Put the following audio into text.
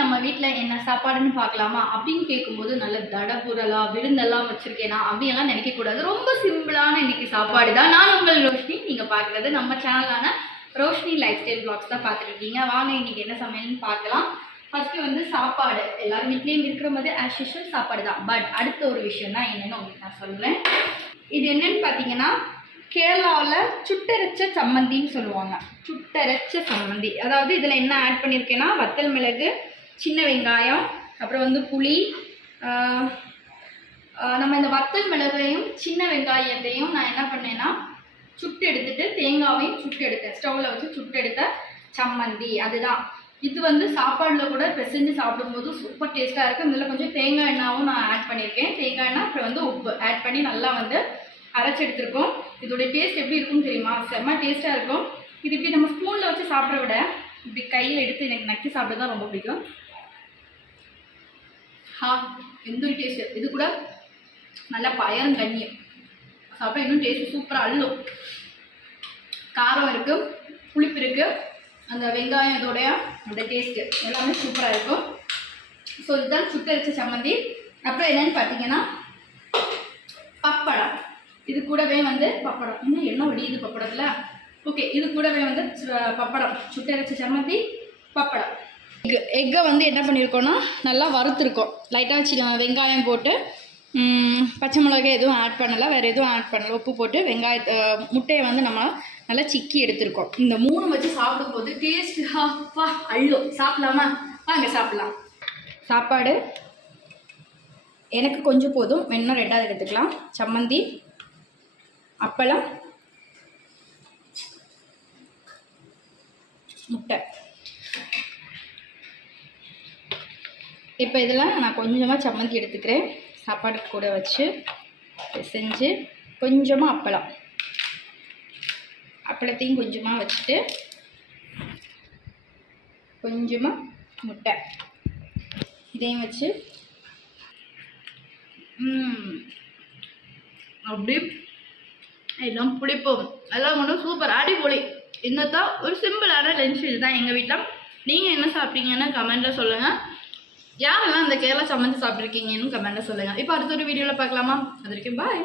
நம்ம வீட்டில் என்ன சாப்பாடுன்னு பார்க்கலாமா? அப்படின்னு கேட்கும்போது நல்ல தடபுரலா விருந்தெல்லாம் வச்சிருக்கேனா அப்படியெல்லாம் நினைக்கக்கூடாது. ரொம்ப சிம்பிளான இன்னைக்கு சாப்பாடு தான். நான் உங்கள் ரோஷினி. நீங்கள் பார்க்குறது நம்ம சேனலான ரோஷினி லைஃப் ஸ்டைல் பிளாக்ஸ் தான் பார்த்துருக்கீங்க. வாங்க இன்னைக்கு என்ன சமையல்னு பார்க்கலாம். ஃபஸ்ட்டு வந்து சாப்பாடு. எல்லாரும் வீட்லேயும் இருக்கிற மாதிரி ஆஸ் யூஷுவல் சாப்பாடு தான். பட் அடுத்த ஒரு விஷயம் தான் என்னென்னு உங்களுக்கு நான் சொல்கிறேன் இது என்னன்னு பார்த்தீங்கன்னா கேரளாவில் சுட்டரைச்ச சம்மந்தின்னு சொல்லுவாங்க. சுட்டரைச்ச சம்மந்தி. அதாவது இதில் என்ன ஆட் பண்ணியிருக்கேன்னா வத்தல் மிளகு சின்ன வெங்காயம் அப்புறம் வந்து புளி நம்ம இந்த வத்தல் மிளகையும் சின்ன வெங்காயத்தையும் நான் என்ன பண்ணேன்னா சுட்டு எடுத்துட்டு தேங்காவையும் சுட்டு எடுத்தேன் ஸ்டவ்வில் வச்சு சுட்டு எடுத்த சம்மந்தி. அதுதான். இது வந்து சாப்பாடில் கூட பிசைஞ்சு சாப்பிடும்போது சூப்பர் டேஸ்ட்டாக இருக்குது இதில் கொஞ்சம் தேங்காய் எண்ணாவும் நான் ஆட் பண்ணியிருக்கேன். தேங்காய் எண்ணெய் அப்புறம் வந்து உப்பு ஆட் பண்ணி நல்லா வந்து அரைச்சி எடுத்துருக்கோம். இதோட டேஸ்ட் எப்படி இருக்கும்னு தெரியுமா? செம்ம டேஸ்ட்டாக இருக்கும். இது இப்படி நம்ம ஸ்பூனில் வச்சு சாப்பிட்ற விட இப்படி கையில் எடுத்து எனக்கு நக்கி சாப்பிட தான் ரொம்ப பிடிக்கும். ஹா எந்த ஒரு டேஸ்ட் இது கூட நல்லா பயரும் கண்ணியம் சாப்பிட்டா இன்னும் டேஸ்ட் சூப்பராக அள்ளும். காரம் இருக்குது புளிப்பு இருக்குது அந்த வெங்காயம் இதோடைய அந்த டேஸ்ட்டு எல்லாமே சூப்பராக இருக்கும். ஸோ இதுதான் சுட்டரிச்ச சம்மந்தி. அப்புறம் என்னன்னு பார்த்தீங்கன்னா பப்படம். இது கூடவே வந்து பப்படம். இன்னும் என்ன வடியுது பப்படத்தில்? ஓகே இது கூடவே வந்து சு- பப்படம். சுட்டரிச்ச சம்மந்தி பப்படம். எக் எக்கை வந்து என்ன பண்ணியிருக்கோன்னா நல்லா வறுத்துருக்கோம். லைட்டாக வச்சு வெங்காயம் போட்டு பச்சை மிளகாய் எதுவும் ஆட் பண்ணலை வேறு எதுவும் ஆட் பண்ணல. உப்பு போட்டு வெங்காய முட்டையை வந்து நம்ம நல்லா சிக்கி எடுத்திருக்கோம். இந்த மூணு வச்சு சாப்பிடும்போது டேஸ்ட் அப்பா அள்ளும் சாப்பிடலாமா? வாங்க சாப்பிடலாம். சாப்பாடு. எனக்கு கொஞ்சம் போதும். வேணும்னா ரெண்டாவது எடுத்துக்கலாம். சம்மந்தி அப்பளம் முட்டை. இப்போ இதெல்லாம் நான் கொஞ்சமாக சம்மந்தி எடுத்துக்கிறேன். சாப்பாடு கூட வச்சு செஞ்சு கொஞ்சமாக அப்பளம். அப்பளத்தையும் கொஞ்சமாக வச்சுட்டு கொஞ்சமாக முட்டை. இதையும் வச்சு அப்படி எல்லாம் பிடிப்போம் எல்லாம் ஒன்றும் சூப்பர் அடிப்பொலி இன்னத்தான் ஒரு சிம்பிளான லஞ்ச் இதுதான் எங்கள் வீட்டில் நீங்கள் என்ன சாப்பிட்டீங்கன்னு கமெண்ட்டில் சொல்லுங்கள் யாரெல்லாம் இந்த கேரளா சம்மந்தி சாப்பிட்ருக்கீங்கன்னு கமெண்ட்டில் சொல்லுங்கள் இப்போ அடுத்த ஒரு வீடியோவில் பார்க்கலாமா? அது வரைக்கும் பாய்